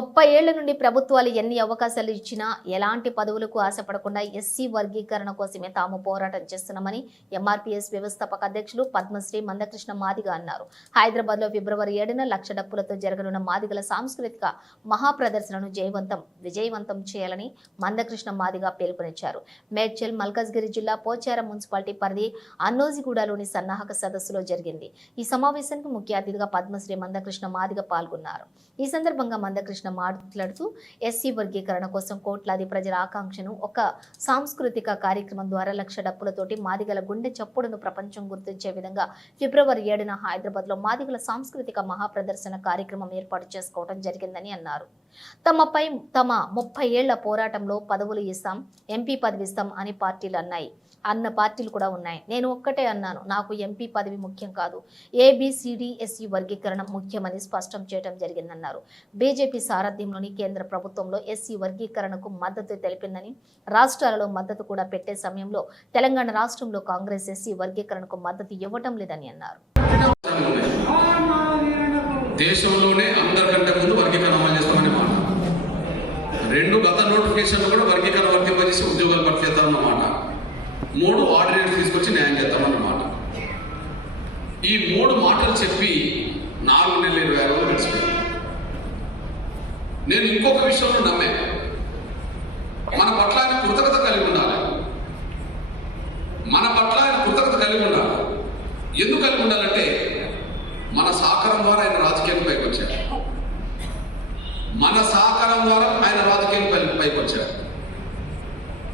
ரொம்ப ముప్పై ఏళ్ళ నుండి ప్రభుత్వాలు ఎన్ని అవకాశాలు ఇచ్చినా ఎలాంటి పదవులకు ఆశపడకుండా ఎస్సీ వర్గీకరణ కోసమే తాము పోరాటం చేస్తున్నామని ఎంఆర్పీఎస్ వ్యవస్థాపక అధ్యక్షులు పద్మశ్రీ మందకృష్ణ మాదిగ అన్నారు. హైదరాబాద్లో ఫిబ్రవరి ఏడున లక్ష డప్పులతో జరగనున్న మాదిగల సాంస్కృతిక మహాప్రదర్శనను జయవంతం విజయవంతం చేయాలని మందకృష్ణ మాదిగ పిలుపునిచ్చారు. మేడ్చల్ మల్కజ్గిరి జిల్లా పోచారం మున్సిపాలిటీ పరిధి అన్నోజిగూడలోని సన్నాహక సదస్సులో జరిగింది. ఈ సమావేశానికి ముఖ్య అతిథిగా పద్మశ్రీ మందకృష్ణ మాదిగ పాల్గొన్నారు. ఈ సందర్భంగా మందకృష్ణ మాట్లాడుతూ ఎస్సీ వర్గీకరణ కోసం కోట్లాది ప్రజల ఆకాంక్షను ఒక సాంస్కృతిక కార్యక్రమం ద్వారా లక్ష డప్పులతోటి మాదిగల గుండె చప్పుడును ప్రపంచం గుర్తించే విధంగా ఫిబ్రవరి ఏడున హైదరాబాద్లో మాదిగల సాంస్కృతిక మహాప్రదర్శన కార్యక్రమం ఏర్పాటు చేసుకోవడం జరిగిందని అన్నారు. తమపై తమ ముప్పై ఏళ్ళ పోరాటంలో పదవులు ఇస్తాం ఎంపీ పదవి ఇస్తాం అని పార్టీలు అన్నాయి. అన్న పార్టీలు కూడా ఉన్నాయి. నేను ఒక్కటే అన్నాను నాకు ఎంపీ పదవి ముఖ్యం కాదు. ఏబిసిడిఎస్ఈ వర్గీకరణ ముఖ్యమని స్పష్టం చేయడం జరిగిందన్నారు. బీజేపీ సారథ్యంలోని కేంద్ర ప్రభుత్వంలో ఎస్సీ వర్గీకరణకు మద్దతు తెలిపిందని రాష్ట్రాలలో మద్దతు కూడా పెట్టే సమయంలో తెలంగాణ రాష్ట్రంలో కాంగ్రెస్ ఎస్సీ వర్గీకరణకు మద్దతు ఇవ్వటం లేదని అన్నారు. దేశంలోనే అందరికంటే ముందు వర్గీకరణ అమలు చేస్తామని మాట. రెండు గత నోటిఫికేషన్లు కూడా వర్గీకరణ వర్తింపజేసి ఉద్యోగాలు భర్తీ మూడు ఆర్డినెన్స్ తీసుకొచ్చి న్యాయం చేద్దామన్నమాట ఈ మూడు మాటలు చెప్పి నాలుగు నెలల ఇరవై ఆరు రోజులు గడిచిపోయింది నేను ఇంకొక విషయంలో నమ్మే. మన పట్ల ఆయన కృతజ్ఞత కలిగి ఉండాలి. మన పట్ల ఆయన కృతజ్ఞత కలిగి ఉండాలి. ఎందుకు కలిగి ఉండాలంటే మన సహకారం ద్వారా ఆయన రాజకీయం పైకి వచ్చాడు. మన సహకారం ద్వారా ఆయన రాజకీయం పైకి వచ్చాడు.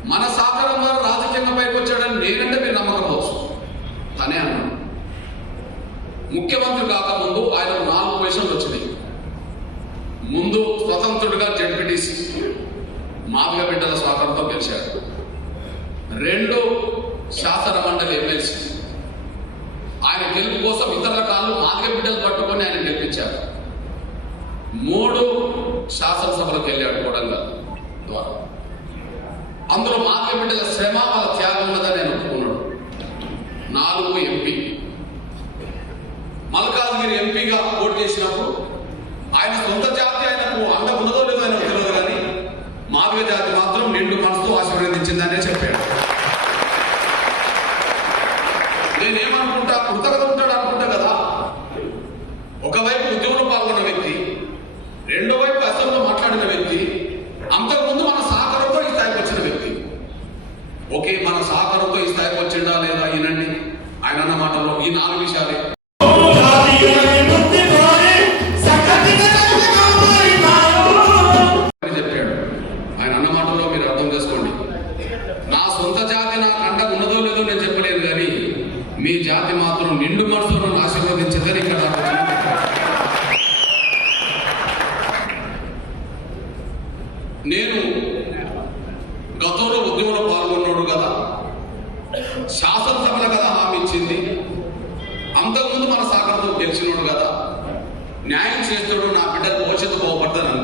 మన సహకారం ద్వారా తనే అన్నాడు. ముఖ్యమంత్రి కాకముందు ఆయన నాలుగు పొజిషన్లు వచ్చినాయి ముందు స్వతంత్రుడిగా జడ్పీటీసీ మాదిగ బిడ్డల సహకారంతో గెలిచాడు. రెండు శాసన మండలి ఎమ్మెల్సీ. ఆయన గెలుపు కోసం ఇతర కాళ్ళు మాదిగ బిడ్డలు పట్టుకొని ఆయన గెలిపించారు. మూడు శాసనసభలకు వెళ్ళాడు కొడంగల్ ద్వారా. అందులో మాదిగ బిడ్డల శ్రమ వాళ్ళ త్యాగం ఉన్నదని నేను నాలుగో ఎంపీ. మల్కాజ్గిరి ఎంపీగా పోటీ చేసినప్పుడు ఆయన సొంత జాతి ఆయనకు అండ ఉండదో లేదో ఆయన తెలియదు కానీ మాదిగ జాతి న్యాయం చేస్తాడు నా బిడ్డ భవిష్యత్తు బాగుపడతాను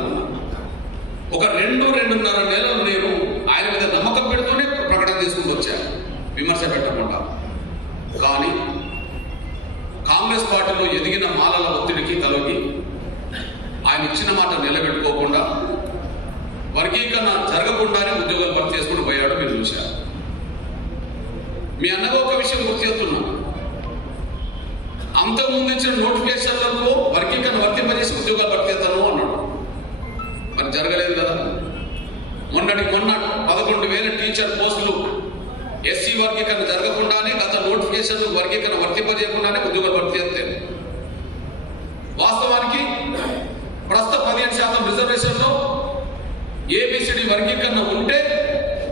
ఒక రెండు రెండున్నర నెలలు నేను ఆయన మీద నమ్మకం పెడుతూనే ప్రకటన తీసుకుంటూ వచ్చాను విమర్శ పెట్టకుండా. కానీ కాంగ్రెస్ పార్టీలో ఎదిగిన మాలల ఒత్తిడికి తలొగి ఆయన ఇచ్చిన మాట నిలబెట్టుకోకుండా వర్గీకరణ జరగకుండానే ఉద్యోగాలు భర్తీ చేసుకుని పోయాడు మీరు చూశారు. మీ అన్నగా ఒక విషయం గుర్తు అంతకు ముందు ఇచ్చిన నోటిఫికేషన్లకు వర్గీకరణ వర్తింపజేసి ఉద్యోగాలు భర్తీ అన్నాడు. మరి జరగలేదు కదా. మొన్నటి మొన్న పదకొండు వేల టీచర్ పోస్టులు ఎస్సీ వర్గీకరణ జరగకుండానే గత నోటిఫికేషన్ వర్గీకరణ వర్తింపజేయకుండానే ఉద్యోగాలు భర్తీ చేస్తారు వాస్తవానికి ప్రస్తుత పదిహేను శాతం రిజర్వేషన్లో ఏబిసిడి వర్గీకరణ ఉంటే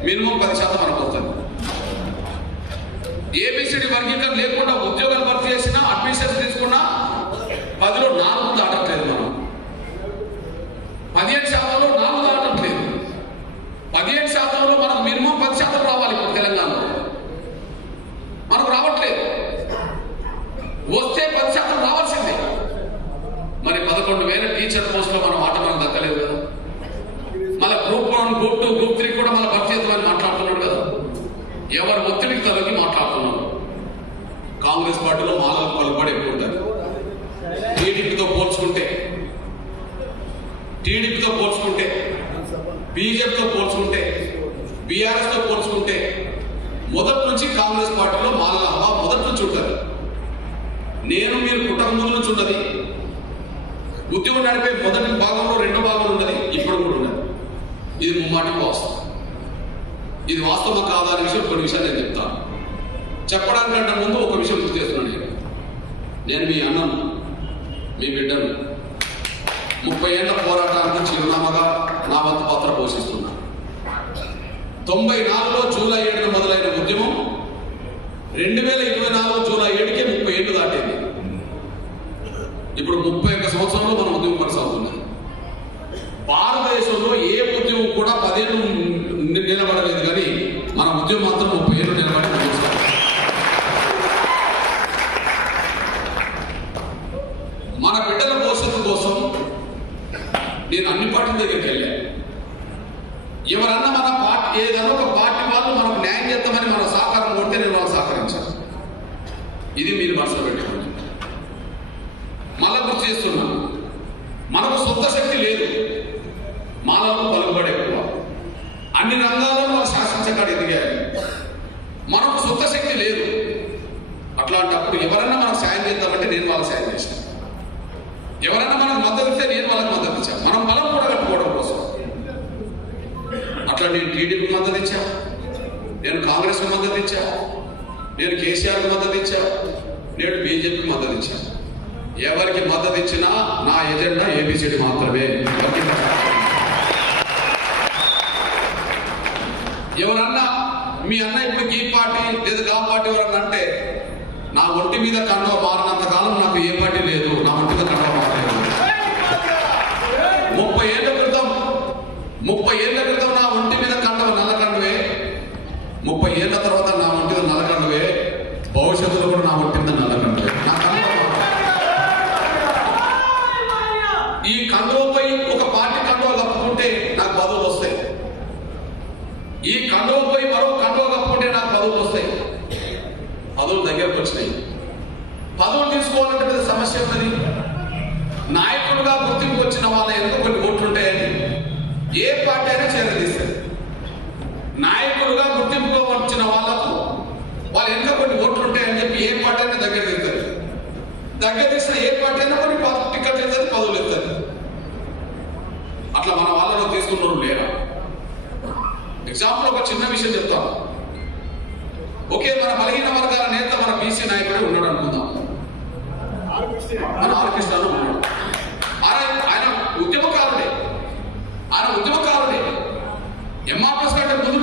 మినిమం పది శాతం మనకు వస్తుంది. ఏబిసిడి వర్గీకరణ లేకుండా ఉద్యోగాలు భర్తీ తీసుకున్నా పదిలో నాలుగు దాటట్లేదు మనం. పదిహేను శాతంలో నాలుగు దాటట్లేదు. పదిహేను శాతంలో మనకు మినిమం పది శాతం రావాలి ఇప్పుడు తెలంగాణలో. మనకు రావట్లేదు. వస్తే పది శాతం రావాల్సిందే. మరి పదకొండు వేల టీచర్ పోస్టులో మనం ఆట మనకు దక్కలేదు కదా మళ్ళీ group one group two group three కూడా మన భర్తీ చేద్దామని మాట్లాడుతున్నాడు కదా ఎవరి ఒత్తిడికి తలకి మాట్లాడుతున్నాడు కాంగ్రెస్ పార్టీలో మాలకు పలుపడి ఎక్కువ ఉంటుంది టీడీపీతో పోల్చుకుంటే పోల్చుకుంటే బీజేపీతో పోల్చుకుంటే బీఆర్ఎస్తో పోల్చుకుంటే మొదటి నుంచి కాంగ్రెస్ పార్టీలో మాలల హవా మొదటి నుంచి ఉంటుంది. నేను మీరు కుటుంబం నుంచి ఉన్నది ఉద్యమం నడిపే మొదటి భాగంలో రెండో భాగంలో ఉన్నది ఇప్పుడు కూడా ఉన్నది ఇది ముమ్మాటి వాస్తవం. ఇది వాస్తవం కాదా అనే విషయం కొన్ని విషయాలు నేను చెప్తాను. చెప్పడానికంటే ముందు ఒక విషయం గుర్తు చేస్తున్నాను నేను. నేను మీ అన్నను మీ బిడ్డను ముప్పై ఏళ్ళ పోరాటానికి చిరునామాగా నా వంతు పాత్ర పోషిస్తున్నా. తొంభై నాలుగులో జూలై ఏడున మొదలైన ఉద్యమం రెండు వేల ఇరవై నాలుగు జూలై ఏడుకే ముప్పై ఏళ్ళు దాటింది. ఇప్పుడు ముప్పై ఒక్క సంవత్సరంలో మన ఉద్యమం కొనసాగుతుంది. భారతదేశంలో ఏ ఉద్యమం కూడా పదేళ్ళు ని- నిలబడలేదు కానీ మన ఉద్యమం మాత్రం ముప్పై ఏళ్ళు నిలబడి కొనసాగుతుంది. మన బిడ్డల భవిష్యత్తు కోసం నేను అన్ని పార్టీల దగ్గరికి వెళ్ళాను ఎవరన్నా మన పార్టీ ఏదైనా ఒక పార్టీ వాళ్ళు మనకు న్యాయం చేస్తామని మన సహకారం కొడితే నేను వాళ్ళు సహకరించాను. ఇది మీరు మనసులో పెట్టుకోండి. మళ్ళా గుర్తు చేస్తున్నాను మనకు సొంత శక్తి లేదు. మానవులు పలుకుబడి ఎక్కువ. అన్ని రంగాల్లో మనం శాసించకాడ ఎదిగారు మనకు సొంత శక్తి లేదు. అట్లాంటప్పుడు ఎవరన్నా మనకు సాయం చేద్దామంటే నేను వాళ్ళకి సాయం చేశాను. ఎవరైనా మనకు మద్దతు ఇస్తే నేను వాళ్ళకి మద్దతు ఇచ్చాను. మనం బలం కూడా అట్లా నేను టీడీపీ మద్దతు ఇచ్చా. నేను కాంగ్రెస్ మద్దతు ఇచ్చా. నేను కేసీఆర్ మద్దతు ఇచ్చా. నేను బీజేపీకి మద్దతు ఇచ్చా. ఎవరికి మద్దతు ఇచ్చినా నా ఎజెండా ఏబిసిడి మాత్రమే. ఎవరన్నా మీ అన్న ఇప్పుడు ఈ పార్టీ లేదా గా పార్టీ ఎవరన్నా అంటే నా ఒంటి మీద కండవ మారినంత కాలం నాకు ఏ పార్టీ లేదు. నా ఒంటి మీద కండవ మారలేదు ముప్పై ఏళ్ళ క్రితం ముప్పై ఏళ్ళ క్రితం నా ఒంటి మీద కండవ నల్ల కండువే ముప్పై ఏళ్ళ తర్వాత నా ఒంటి మీద నల్ల కండువే భవిష్యత్తులో కూడా నా ఒంటి మీద నల్ల కండువే నా కండువ ఈ కండువపై ఒక పార్టీ కండువ కప్పుకుంటే నాకు పదవులు వస్తాయి ఈ కండువపై మరో కండువ కప్పుకుంటే నాకు పదవులు వస్తాయి. పదవులు దగ్గరకు వచ్చినాయి. పదవులు తీసుకోవాలంటే పెద్ద సమస్య ఉన్నది. నాయకుడుగా గుర్తింపు వచ్చిన వాళ్ళ ఎందుకు కొన్ని ఓట్లు ఉంటాయని ఏ పార్టీ అయినా చేరదీస్తారు ఒక చిన్న విషయం చెప్తాం ఓకే మన బలహీన వర్గాల నేత మన బీసీ నాయకుడే ఉన్నాడు అనుకుందాం. మన ఆర్కిస్తాను ఆయన ఉద్యమకారుడే. ఆయన ఉద్యమకారుడే. ఎంఆర్ఎస్ కంటే ముందు